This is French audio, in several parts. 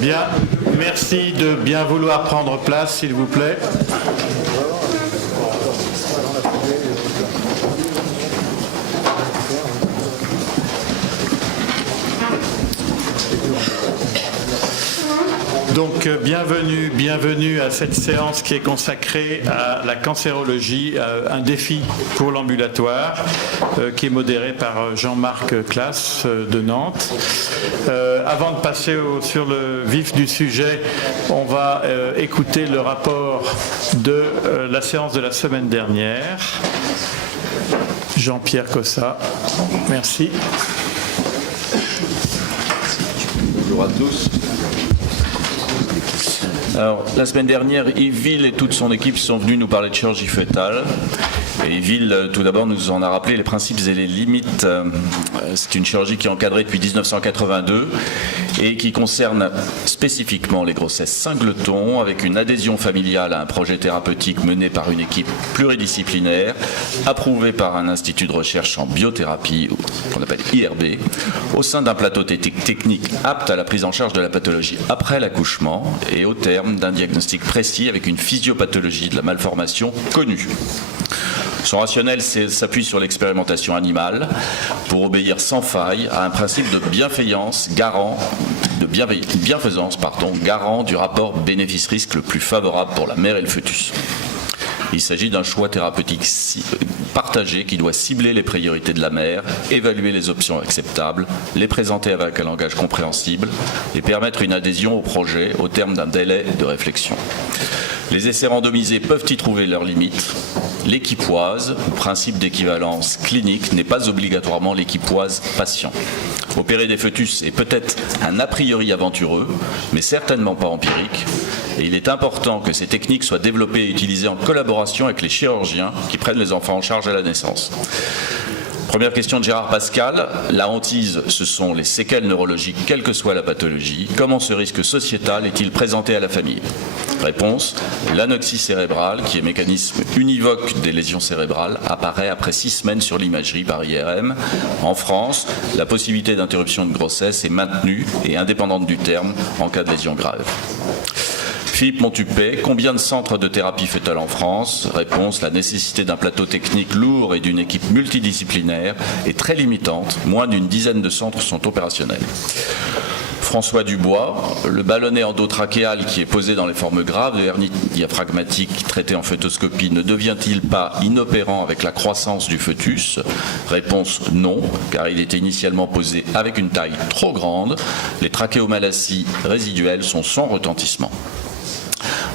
Bien, merci de bien vouloir prendre place, s'il vous plaît. Donc, bienvenue à cette séance qui est consacrée à la cancérologie, un défi pour l'ambulatoire, qui est modéré par Jean-Marc Classe de Nantes. Avant de passer sur le vif du sujet, on va écouter le rapport de la séance de la semaine dernière. Jean-Pierre Cossa, merci. Bonjour à tous. Alors, la semaine dernière, Yves Ville et toute son équipe sont venus nous parler de chirurgie fœtale. Et Yves Ville, tout d'abord, nous en a rappelé les principes et les limites. C'est une chirurgie qui est encadrée depuis 1982 et qui concerne spécifiquement les grossesses singletons, avec une adhésion familiale à un projet thérapeutique mené par une équipe pluridisciplinaire, approuvé par un institut de recherche en biothérapie, qu'on appelle IRB, au sein d'un plateau technique apte à la prise en charge de la pathologie après l'accouchement et au terme d'un diagnostic précis avec une physiopathologie de la malformation connue. Son rationnel s'appuie sur l'expérimentation animale pour obéir sans faille à un principe de bienfaisance garant du rapport bénéfice-risque le plus favorable pour la mère et le fœtus. Il s'agit d'un choix thérapeutique partagé qui doit cibler les priorités de la mère, évaluer les options acceptables, les présenter avec un langage compréhensible et permettre une adhésion au projet au terme d'un délai de réflexion. Les essais randomisés peuvent y trouver leurs limites. L'équipoise, ou principe d'équivalence clinique, n'est pas obligatoirement l'équipoise patient. Opérer des fœtus est peut-être un a priori aventureux, mais certainement pas empirique. Et il est important que ces techniques soient développées et utilisées en collaboration avec les chirurgiens qui prennent les enfants en charge à la naissance. Première question de Gérard Pascal. La hantise, ce sont les séquelles neurologiques, quelle que soit la pathologie. Comment ce risque sociétal est-il présenté à la famille ? Réponse. L'anoxie cérébrale, qui est mécanisme univoque des lésions cérébrales, apparaît après 6 semaines sur l'imagerie par IRM. En France, la possibilité d'interruption de grossesse est maintenue et indépendante du terme en cas de lésion grave. Philippe Montupet, combien de centres de thérapie fœtale en France ? Réponse, la nécessité d'un plateau technique lourd et d'une équipe multidisciplinaire est très limitante. Moins d'une dizaine de centres sont opérationnels. François Dubois, le ballonnet endotrachéal qui est posé dans les formes graves de hernie diaphragmatique traitée en fœtoscopie ne devient-il pas inopérant avec la croissance du fœtus ? Réponse non, car il était initialement posé avec une taille trop grande. Les trachéomalacies résiduelles sont sans retentissement.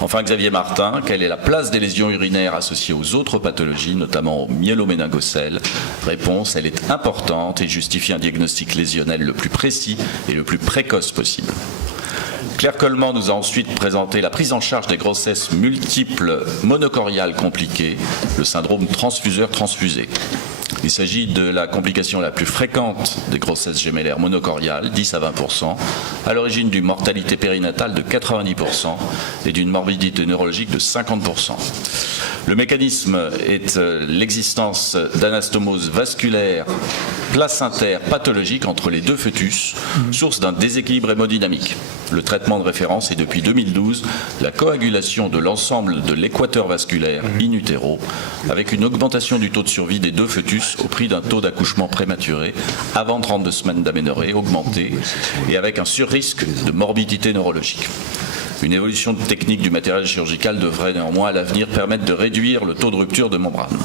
Enfin, Xavier Martin, quelle est la place des lésions urinaires associées aux autres pathologies, notamment au myéloméningocèle ? Réponse, elle est importante et justifie un diagnostic lésionnel le plus précis et le plus précoce possible. Claire Coleman nous a ensuite présenté la prise en charge des grossesses multiples monocoriales compliquées, le syndrome transfuseur-transfusé. Il s'agit de la complication la plus fréquente des grossesses gémellaires monocoriales, 10 à 20%, à l'origine d'une mortalité périnatale de 90% et d'une morbidité neurologique de 50%. Le mécanisme est l'existence d'anastomose vasculaire placentaire pathologique entre les deux fœtus, source d'un déséquilibre hémodynamique. Le traitement de référence est depuis 2012 la coagulation de l'ensemble de l'équateur vasculaire in utero, avec une augmentation du taux de survie des deux fœtus au prix d'un taux d'accouchement prématuré avant 32 semaines d'aménorrhée augmenté et avec un surrisque de morbidité neurologique. Une évolution technique du matériel chirurgical devrait néanmoins à l'avenir permettre de réduire le taux de rupture de membrane.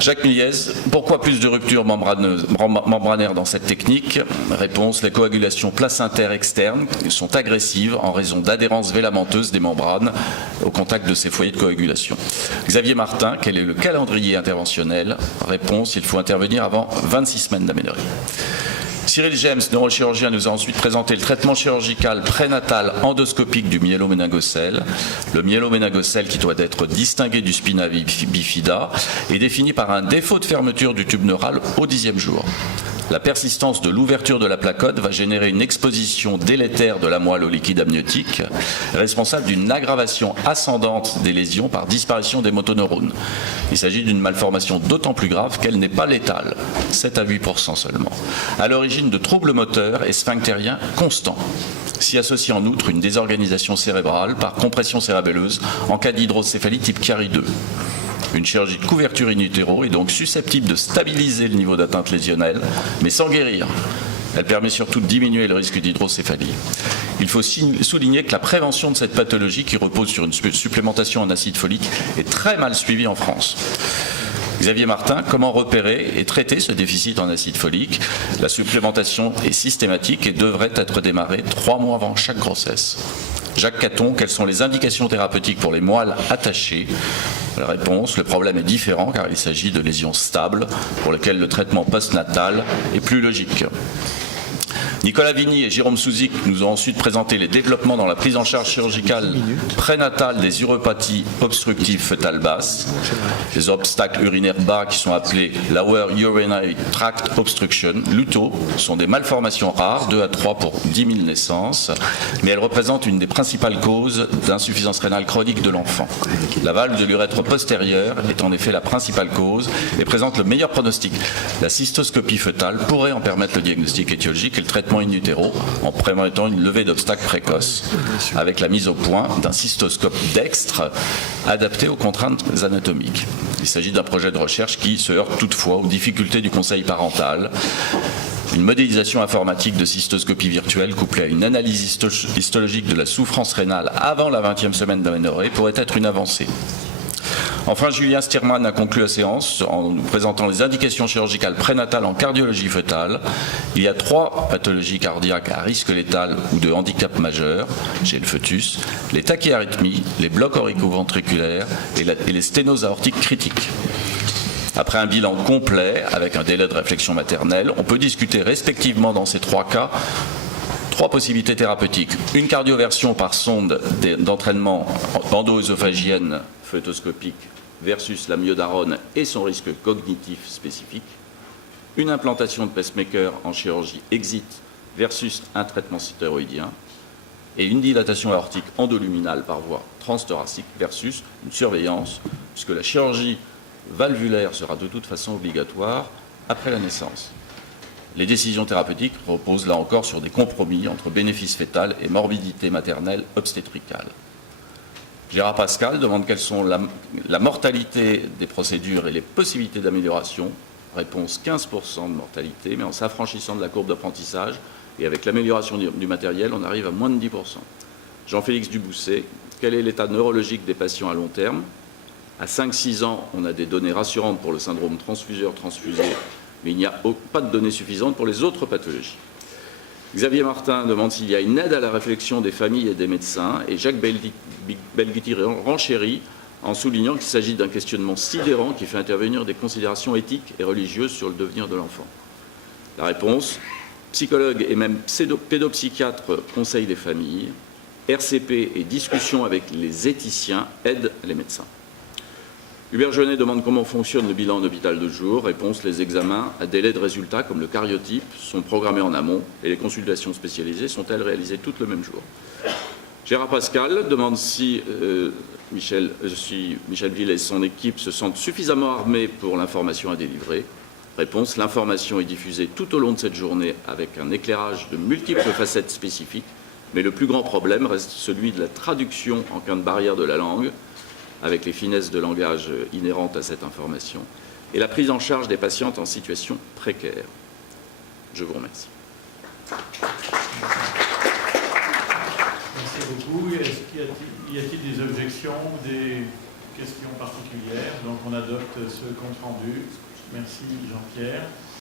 Jacques Milliez, pourquoi plus de ruptures membranaires dans cette technique ? Réponse, les coagulations placentaires externes sont agressives en raison d'adhérence vélamenteuse des membranes au contact de ces foyers de coagulation. Xavier Martin, quel est le calendrier interventionnel ? Réponse, il faut intervenir avant 26 semaines d'aménorrhée. Cyril James, neurochirurgien, nous a ensuite présenté le traitement chirurgical prénatal endoscopique du myéloméningocèle. Le myéloméningocèle, qui doit être distingué du spina bifida, est défini par un défaut de fermeture du tube neural au 10e jour. La persistance de l'ouverture de la placote va générer une exposition délétère de la moelle au liquide amniotique, responsable d'une aggravation ascendante des lésions par disparition des motoneurones. Il s'agit d'une malformation d'autant plus grave qu'elle n'est pas létale, 7 à 8% seulement, à l'origine de troubles moteurs et sphinctériens constants. S'y associe en outre une désorganisation cérébrale par compression cérébelleuse en cas d'hydrocéphalie type Chiari 2. Une chirurgie de couverture in utero est donc susceptible de stabiliser le niveau d'atteinte lésionnelle, mais sans guérir. Elle permet surtout de diminuer le risque d'hydrocéphalie. Il faut souligner que la prévention de cette pathologie, qui repose sur une supplémentation en acide folique, est très mal suivie en France. Xavier Martin, comment repérer et traiter ce déficit en acide folique? La supplémentation est systématique et devrait être démarrée 3 mois avant chaque grossesse. Jacques Caton, quelles sont les indications thérapeutiques pour les moelles attachées? La réponse, le problème est différent car il s'agit de lésions stables pour lesquelles le traitement postnatal est plus logique. Nicolas Vigny et Jérôme Souzik nous ont ensuite présenté les développements dans la prise en charge chirurgicale prénatale des uropathies obstructives fœtales basses, les obstacles urinaires bas qui sont appelés Lower Urinary Tract Obstruction, l'UTO, sont des malformations rares, 2 à 3 pour 10 000 naissances, mais elles représentent une des principales causes d'insuffisance rénale chronique de l'enfant. La valve de l'urètre postérieur est en effet la principale cause et présente le meilleur pronostic. La cystoscopie fœtale pourrait en permettre le diagnostic étiologique et le traitement in utero en permettant une levée d'obstacles précoce avec la mise au point d'un cystoscope dextre adapté aux contraintes anatomiques. Il s'agit d'un projet de recherche qui se heurte toutefois aux difficultés du conseil parental. Une modélisation informatique de cystoscopie virtuelle couplée à une analyse histologique de la souffrance rénale avant la 20e semaine d'aménorrhée pourrait être une avancée. Enfin, Julien Stierman a conclu la séance en nous présentant les indications chirurgicales prénatales en cardiologie fœtale. Il y a 3 pathologies cardiaques à risque létal ou de handicap majeur chez le fœtus, les tachyarrhythmies, les blocs aurico-ventriculaires et les sténoses aortiques critiques. Après un bilan complet, avec un délai de réflexion maternelle, on peut discuter respectivement dans ces 3 cas 3 possibilités thérapeutiques. Une cardioversion par sonde d'entraînement endo-œsophagienne fœtoscopique versus la myodarone et son risque cognitif spécifique. Une implantation de pacemaker en chirurgie exit versus un traitement stéroïdien. Et une dilatation aortique endoluminale par voie transthoracique versus une surveillance, puisque la chirurgie valvulaire sera de toute façon obligatoire après la naissance. Les décisions thérapeutiques reposent là encore sur des compromis entre bénéfice fœtal et morbidité maternelle obstétricale. Gérard Pascal demande quelles sont la mortalité des procédures et les possibilités d'amélioration. Réponse 15% de mortalité, mais en s'affranchissant de la courbe d'apprentissage et avec l'amélioration du matériel, on arrive à moins de 10%. Jean-Félix Dubousset, quel est l'état neurologique des patients à long terme? À 5-6 ans, on a des données rassurantes pour le syndrome transfuseur-transfusé, mais il n'y a pas de données suffisantes pour les autres pathologies. Xavier Martin demande s'il y a une aide à la réflexion des familles et des médecins, et Jacques Belguiti renchérit en soulignant qu'il s'agit d'un questionnement sidérant qui fait intervenir des considérations éthiques et religieuses sur le devenir de l'enfant. La réponse, psychologues et même pédopsychiatres conseillent les familles, RCP et discussions avec les éthiciens aident les médecins. Hubert Jeunet demande comment fonctionne le bilan en hôpital de jour. Réponse, les examens à délai de résultats comme le cariotype sont programmés en amont et les consultations spécialisées sont-elles réalisées toutes le même jour. Gérard Pascal demande si Michel Ville et son équipe se sentent suffisamment armés pour l'information à délivrer. Réponse, l'information est diffusée tout au long de cette journée avec un éclairage de multiples facettes spécifiques, mais le plus grand problème reste celui de la traduction en cas de barrière de la langue, avec les finesses de langage inhérentes à cette information, et la prise en charge des patientes en situation précaire. Je vous remercie. Merci beaucoup. Y a-t-il des objections ou des questions particulières? Donc on adopte ce compte rendu. Merci Jean-Pierre.